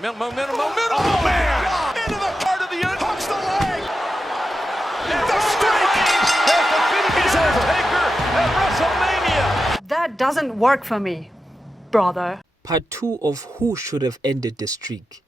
Momentum. Oh, man! Into the heart of the hooks the leg! And the streak has defeated the Undertaker at WrestleMania! That doesn't work for me, brother. Part 2 of Who Should Have Ended the Streak.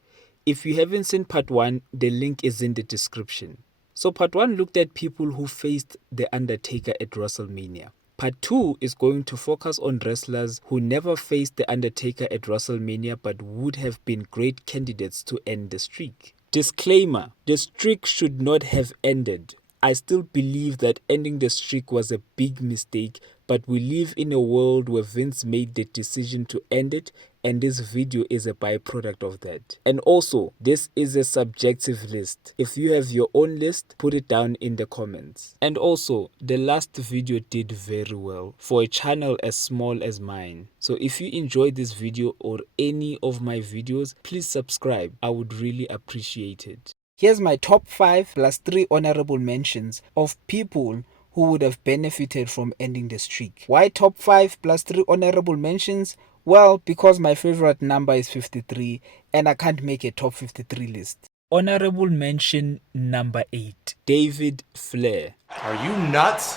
If you haven't seen part 1, the link is in the description. So part 1 looked at people who faced The Undertaker at WrestleMania. Part 2 is going to focus on wrestlers who never faced The Undertaker at WrestleMania but would have been great candidates to end the streak. Disclaimer: the streak should not have ended. I still believe that ending the streak was a big mistake, but we live in a world where Vince made the decision to end it, and this video is a byproduct of that. And also, this is a subjective list. If you have your own list, put it down in the comments. And also, the last video did very well for a channel as small as mine. So if you enjoyed this video or any of my videos, please subscribe. I would really appreciate it. Here's my top 5 plus 3 honorable mentions of people who would have benefited from ending the streak. Why top 5 plus 3 honorable mentions? Well, because my favorite number is 53 and I can't make a top 53 list. Honorable mention number 8, David Flair. Are you nuts?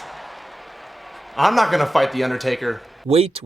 I'm not gonna fight The Undertaker. Wait.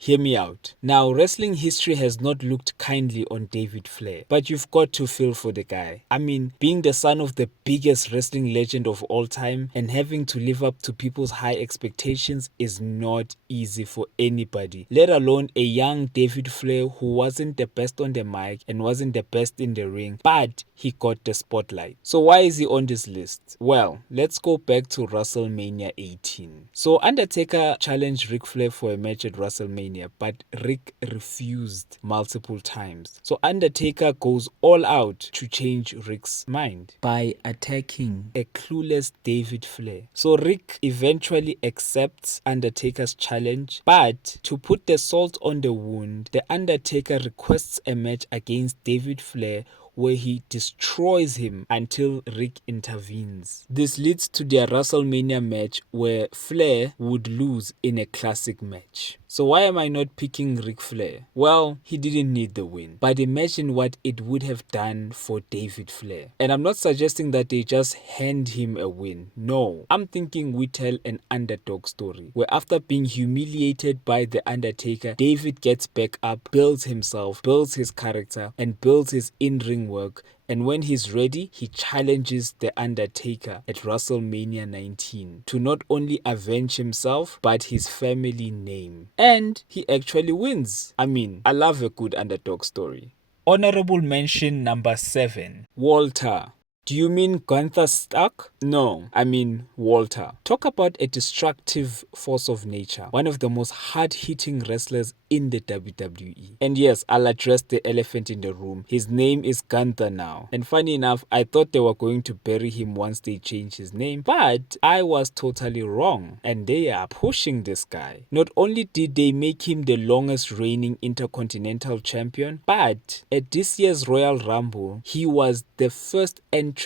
Hear me out. Now, wrestling history has not looked kindly on David Flair, but you've got to feel for the guy. I mean, being the son of the biggest wrestling legend of all time and having to live up to people's high expectations is not easy for anybody, let alone a young David Flair who wasn't the best on the mic and wasn't the best in the ring, but he got the spotlight. So why is he on this list? Well, let's go back to WrestleMania 18. So Undertaker challenged Ric Flair for a match at WrestleMania, but Rick refused multiple times. So Undertaker goes all out to change Rick's mind by attacking a clueless David Flair. So Rick eventually accepts Undertaker's challenge, but to put the salt on the wound, the Undertaker requests a match against David Flair where he destroys him until Rick intervenes. This leads to their WrestleMania match where Flair would lose in a classic match. So why am I not picking Ric Flair? Well, he didn't need the win, but imagine what it would have done for David Flair. And I'm not suggesting that they just hand him a win. No, I'm thinking we tell an underdog story where after being humiliated by The Undertaker, David gets back up, builds himself, builds his character, and builds his in-ring work, and when he's ready, he challenges The Undertaker at WrestleMania 19 to not only avenge himself, but his family name. And he actually wins. I mean, I love a good underdog story. Honorable mention number 7, Walter. Do you mean Gunther Stark? No, I mean Walter. Talk about a destructive force of nature. One of the most hard-hitting wrestlers in the WWE. And yes, I'll address the elephant in the room. His name is Gunther now. And funny enough, I thought they were going to bury him once they changed his name. But I was totally wrong. And they are pushing this guy. Not only did they make him the longest reigning Intercontinental Champion, but at this year's Royal Rumble, he was the first entrant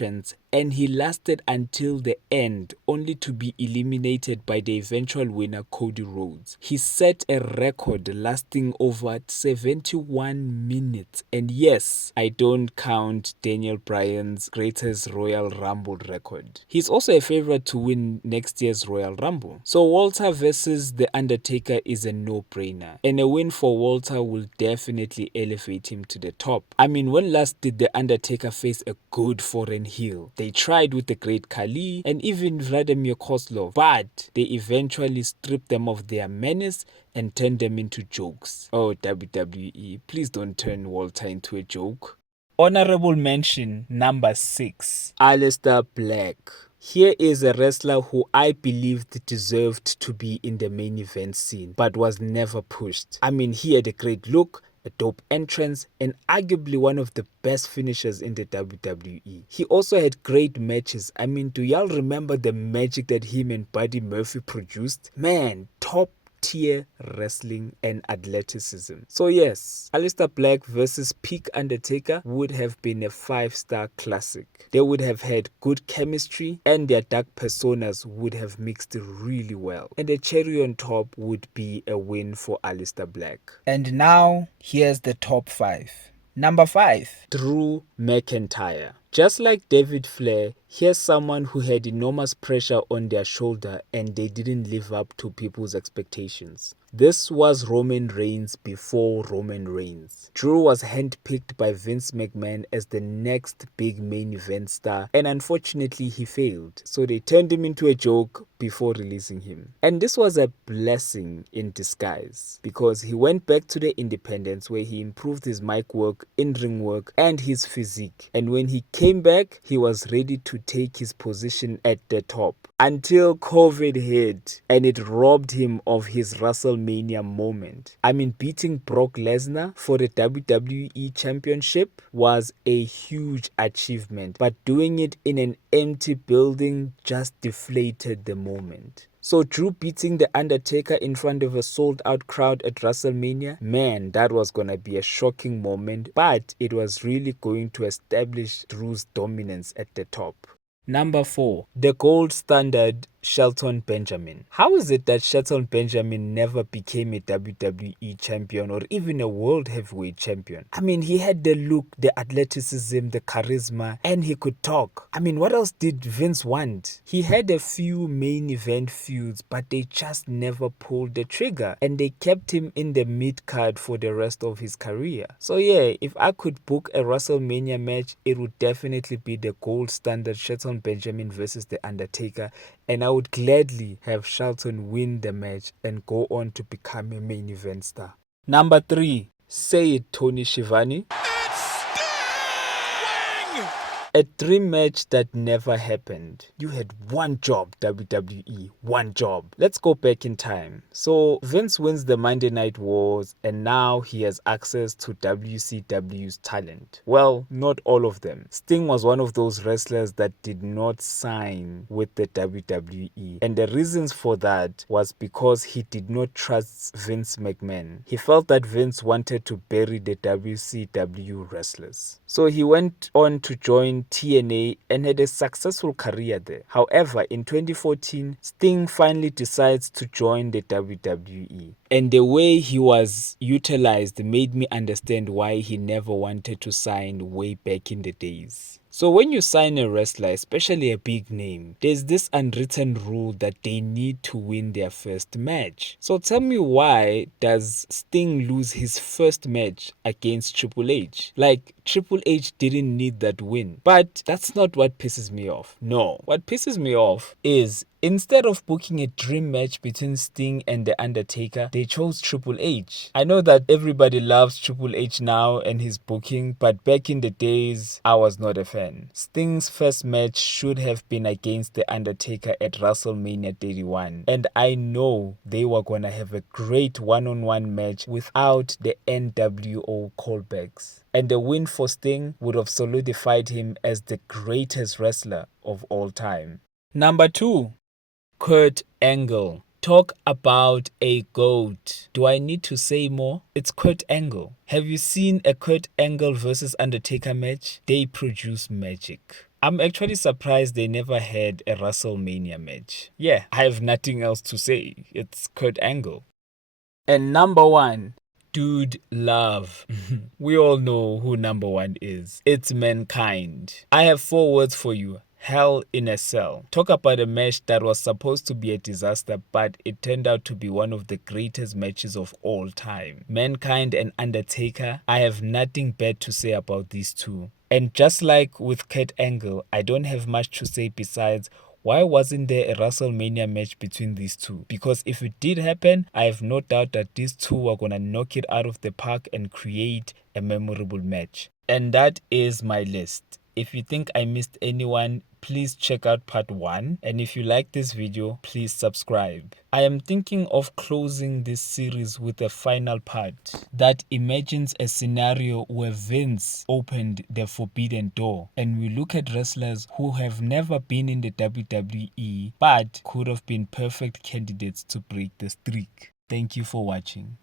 and he lasted until the end, only to be eliminated by the eventual winner Cody Rhodes. He set a record lasting over 71 minutes, and yes, I don't count Daniel Bryan's greatest Royal Rumble record. He's also a favorite to win next year's Royal Rumble. So Walter versus The Undertaker is a no-brainer, and a win for Walter will definitely elevate him to the top. I mean, when last did The Undertaker face a good foreign heel? They tried with the Great Khali and even Vladimir Kozlov, but they eventually stripped them of their menace and turned them into jokes. Oh, WWE, please don't turn Walter into a joke. Honorable mention number 6, Aleister Black. Here is a wrestler who I believed deserved to be in the main event scene, but was never pushed. I mean, he had a great look, a dope entrance, and arguably one of the best finishers in the WWE. He also had great matches. I mean, do y'all remember the magic that him and Buddy Murphy produced? Man, top tier wrestling and athleticism. So yes, Aleister Black versus peak Undertaker would have been a 5-star classic. They would have had good chemistry and their dark personas would have mixed really well. And the cherry on top would be a win for Aleister Black. And now, here's the top 5. Number 5, Drew McIntyre. Just like David Flair, here's someone who had enormous pressure on their shoulder and they didn't live up to people's expectations. This was Roman Reigns before Roman Reigns. Drew was handpicked by Vince McMahon as the next big main event star, and unfortunately he failed. So they turned him into a joke before releasing him. And this was a blessing in disguise because he went back to the independents where he improved his mic work, in-ring work, and his physique. And when he came back, he was ready to take his position at the top until COVID hit and it robbed him of his WrestleMania moment. I mean, beating Brock Lesnar for the WWE Championship was a huge achievement, but doing it in an empty building just deflated the moment. So Drew beating The Undertaker in front of a sold-out crowd at WrestleMania, man, that was gonna be a shocking moment, but it was really going to establish Drew's dominance at the top. Number 4, the gold standard, Shelton Benjamin. How is it that Shelton Benjamin never became a WWE champion or even a world heavyweight champion? I mean, he had the look, the athleticism, the charisma, and he could talk. I mean, what else did Vince want? He had a few main event feuds, but they just never pulled the trigger, and they kept him in the mid card for the rest of his career. So yeah, if I could book a WrestleMania match, it would definitely be the gold standard Shelton Benjamin versus The Undertaker, and I would gladly have Shelton win the match and go on to become a main event star. Number 3, say it, Tony Schiavone. A dream match that never happened. You had one job, WWE, one job. Let's go back in time. So Vince wins the Monday Night Wars and now he has access to WCW's talent. Well, not all of them. Sting was one of those wrestlers that did not sign with the WWE. And the reasons for that was because he did not trust Vince McMahon. He felt that Vince wanted to bury the WCW wrestlers. So he went on to join TNA and had a successful career there. However, in 2014, Sting finally decides to join the WWE. And the way he was utilized made me understand why he never wanted to sign way back in the days. So when you sign a wrestler, especially a big name, there's this unwritten rule that they need to win their first match. So tell me, why does Sting lose his first match against Triple H? Like, Triple H didn't need that win. But that's not what pisses me off. No, what pisses me off is instead of booking a dream match between Sting and The Undertaker, they chose Triple H. I know that everybody loves Triple H now and his booking, but back in the days, I was not a fan. Sting's first match should have been against The Undertaker at WrestleMania 31. And I know they were gonna have a great one-on-one match without the NWO callbacks. And the win for Sting would have solidified him as the greatest wrestler of all time. Number 2, Kurt Angle. Talk about a GOAT. Do I need to say more? It's Kurt Angle. Have you seen a Kurt Angle versus Undertaker match? They produce magic. I'm actually surprised they never had a WrestleMania match. Yeah, I have nothing else to say. It's Kurt Angle. And number 1, Dude Love. We all know who number 1 is. It's Mankind. I have 4 words for you. Hell in a Cell. Talk about a match that was supposed to be a disaster, but it turned out to be one of the greatest matches of all time. Mankind and Undertaker, I have nothing bad to say about these two. And just like with Kurt Angle, I don't have much to say besides, why wasn't there a WrestleMania match between these two? Because if it did happen, I have no doubt that these two were gonna knock it out of the park and create a memorable match. And that is my list. If you think I missed anyone, please check out part 1. And if you like this video, please subscribe. I am thinking of closing this series with a final part that imagines a scenario where Vince opened the forbidden door and we look at wrestlers who have never been in the WWE but could have been perfect candidates to break the streak. Thank you for watching.